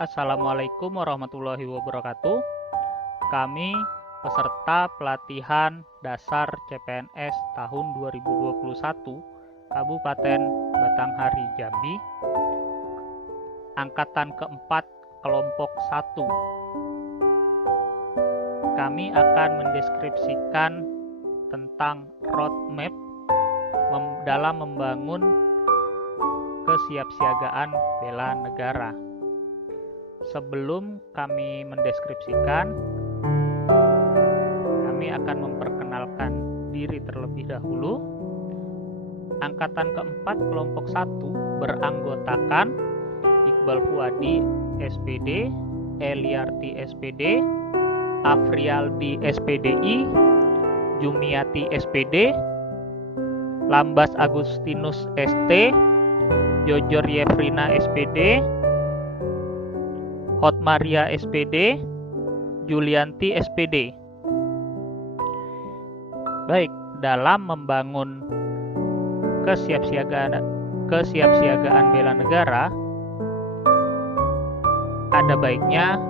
Assalamualaikum warahmatullahi wabarakatuh. Kami peserta pelatihan dasar CPNS tahun 2021 Kabupaten Batanghari Jambi, angkatan keempat kelompok 1. Kami akan mendeskripsikan tentang roadmap dalam membangun kesiapsiagaan bela negara. Sebelum kami mendeskripsikan, kami akan memperkenalkan diri terlebih dahulu. Angkatan keempat kelompok 1 beranggotakan Iqbal Fuadi SPD, Eliarti SPD, Afrialdi SPDI, Jumiati SPD, Lambas Agustinus ST, Jojor Yefrina SPD, Hotmaria SPD, Julianti SPD. Baik, dalam membangun kesiapsiagaan bela negara, ada baiknya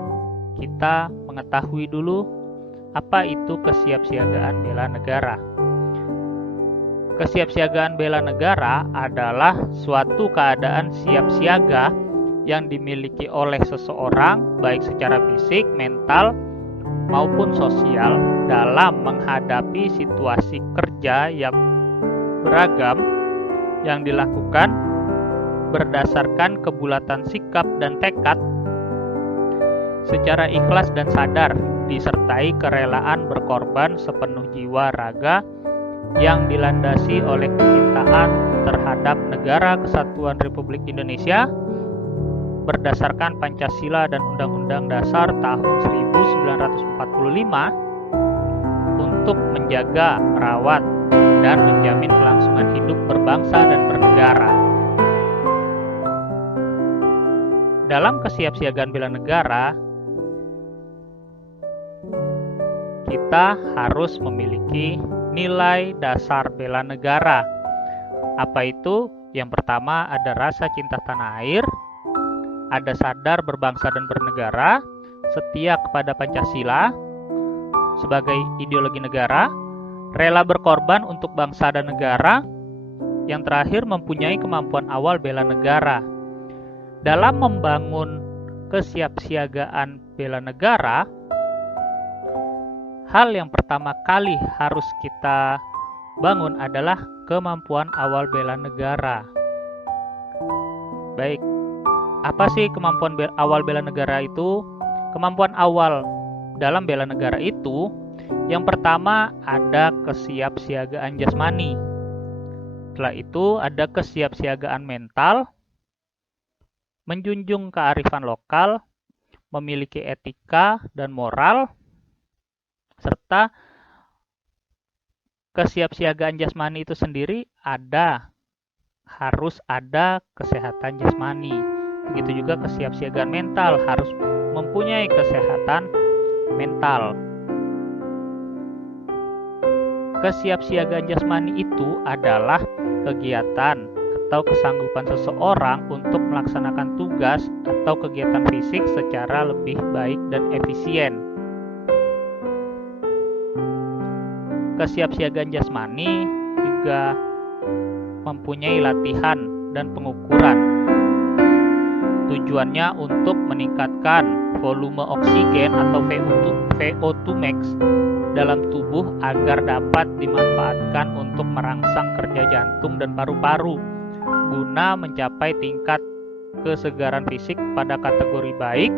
kita mengetahui dulu apa itu kesiapsiagaan bela negara. Kesiapsiagaan bela negara adalah suatu keadaan siap siaga yang dimiliki oleh seseorang baik secara fisik, mental, maupun sosial dalam menghadapi situasi kerja yang beragam yang dilakukan berdasarkan kebulatan sikap dan tekad secara ikhlas dan sadar, disertai kerelaan berkorban sepenuh jiwa raga yang dilandasi oleh kecintaan terhadap Negara Kesatuan Republik Indonesia berdasarkan Pancasila dan Undang-Undang Dasar tahun 1945 untuk menjaga, merawat, dan menjamin kelangsungan hidup berbangsa dan bernegara. Dalam kesiapsiagaan bela negara, kita harus memiliki nilai dasar bela negara. Apa itu? Yang pertama ada rasa cinta tanah air, ada sadar berbangsa dan bernegara, setia kepada Pancasila sebagai ideologi negara, rela berkorban untuk bangsa dan negara, yang terakhir mempunyai kemampuan awal bela negara. Dalam membangun kesiapsiagaan bela negara, hal yang pertama kali harus kita bangun adalah kemampuan awal bela negara. Baik, apa sih kemampuan awal bela negara itu? Kemampuan awal dalam bela negara itu, yang pertama ada kesiapsiagaan jasmani. Setelah itu ada kesiapsiagaan mental, menjunjung kearifan lokal, memiliki etika dan moral, serta kesiapsiagaan jasmani itu sendiri harus ada kesehatan jasmani. Begitu juga kesiapsiagaan mental, harus mempunyai kesehatan mental. Kesiapsiagaan jasmani itu adalah kegiatan atau kesanggupan seseorang untuk melaksanakan tugas atau kegiatan fisik secara lebih baik dan efisien. Kesiapsiagaan jasmani juga mempunyai latihan dan pengukuran. Tujuannya untuk meningkatkan volume oksigen atau VO2 max dalam tubuh agar dapat dimanfaatkan untuk merangsang kerja jantung dan paru-paru guna mencapai tingkat kesegaran fisik pada kategori baik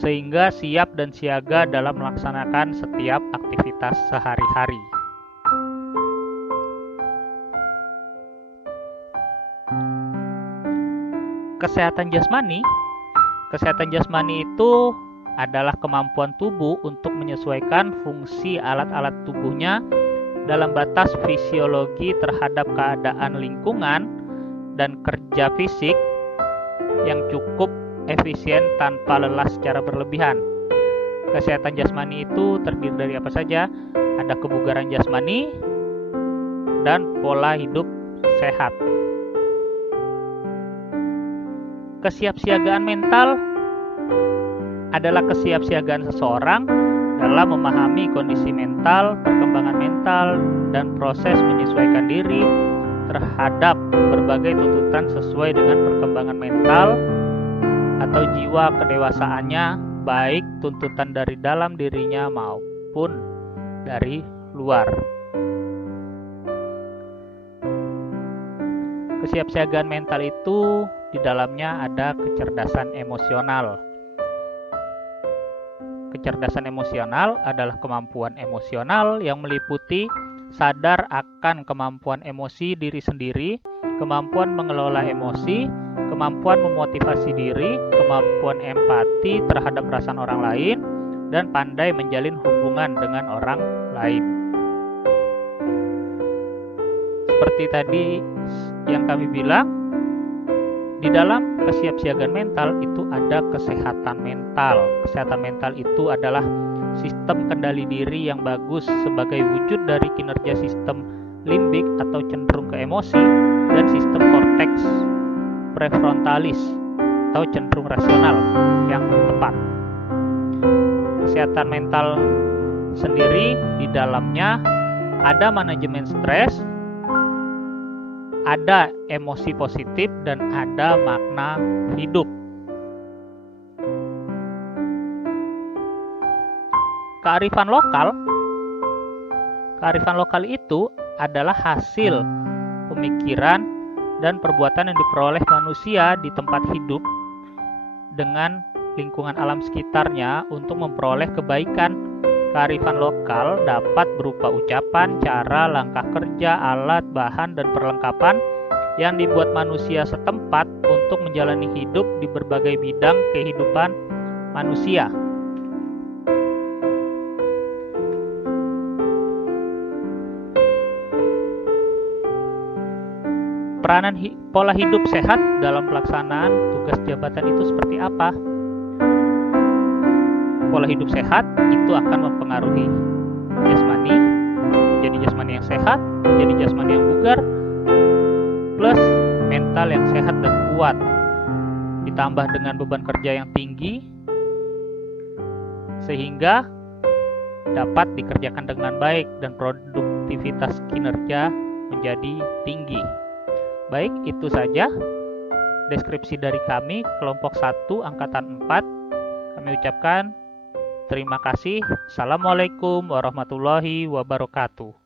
sehingga siap dan siaga dalam melaksanakan setiap aktivitas sehari-hari. Kesehatan jasmani itu adalah kemampuan tubuh untuk menyesuaikan fungsi alat-alat tubuhnya dalam batas fisiologi terhadap keadaan lingkungan dan kerja fisik yang cukup efisien tanpa lelah secara berlebihan. Kesehatan jasmani itu terdiri dari apa saja? Ada kebugaran jasmani dan pola hidup sehat. Kesiapsiagaan mental adalah kesiapsiagaan seseorang dalam memahami kondisi mental, perkembangan mental, dan proses menyesuaikan diri terhadap berbagai tuntutan sesuai dengan perkembangan mental atau jiwa kedewasaannya, baik tuntutan dari dalam dirinya maupun dari luar. Kesiapsiagaan mental itu di dalamnya ada kecerdasan emosional. Kecerdasan emosional adalah kemampuan emosional yang meliputi sadar akan kemampuan emosi diri sendiri, kemampuan mengelola emosi, kemampuan memotivasi diri, kemampuan empati terhadap perasaan orang lain, dan pandai menjalin hubungan dengan orang lain. Seperti tadi yang kami bilang, di dalam kesiapsiagaan mental itu ada kesehatan mental. Kesehatan mental itu adalah sistem kendali diri yang bagus sebagai wujud dari kinerja sistem limbik atau cenderung ke emosi dan sistem korteks prefrontalis atau cenderung rasional yang tepat. Kesehatan mental sendiri di dalamnya ada manajemen stres, ada emosi positif, dan ada makna hidup. Kearifan lokal itu adalah hasil pemikiran dan perbuatan yang diperoleh manusia di tempat hidup dengan lingkungan alam sekitarnya untuk memperoleh kebaikan. Kearifan lokal dapat berupa ucapan, cara, langkah kerja, alat, bahan, dan perlengkapan yang dibuat manusia setempat untuk menjalani hidup di berbagai bidang kehidupan manusia. Peranan pola hidup sehat dalam pelaksanaan tugas jabatan itu seperti apa? Pola hidup sehat itu akan mempengaruhi jasmani, menjadi jasmani yang sehat, menjadi jasmani yang bugar, plus mental yang sehat dan kuat, ditambah dengan beban kerja yang tinggi, sehingga dapat dikerjakan dengan baik dan produktivitas kinerja menjadi tinggi. Baik, itu saja deskripsi dari kami, kelompok 1, angkatan 4. Kami ucapkan terima kasih. Assalamualaikum warahmatullahi wabarakatuh.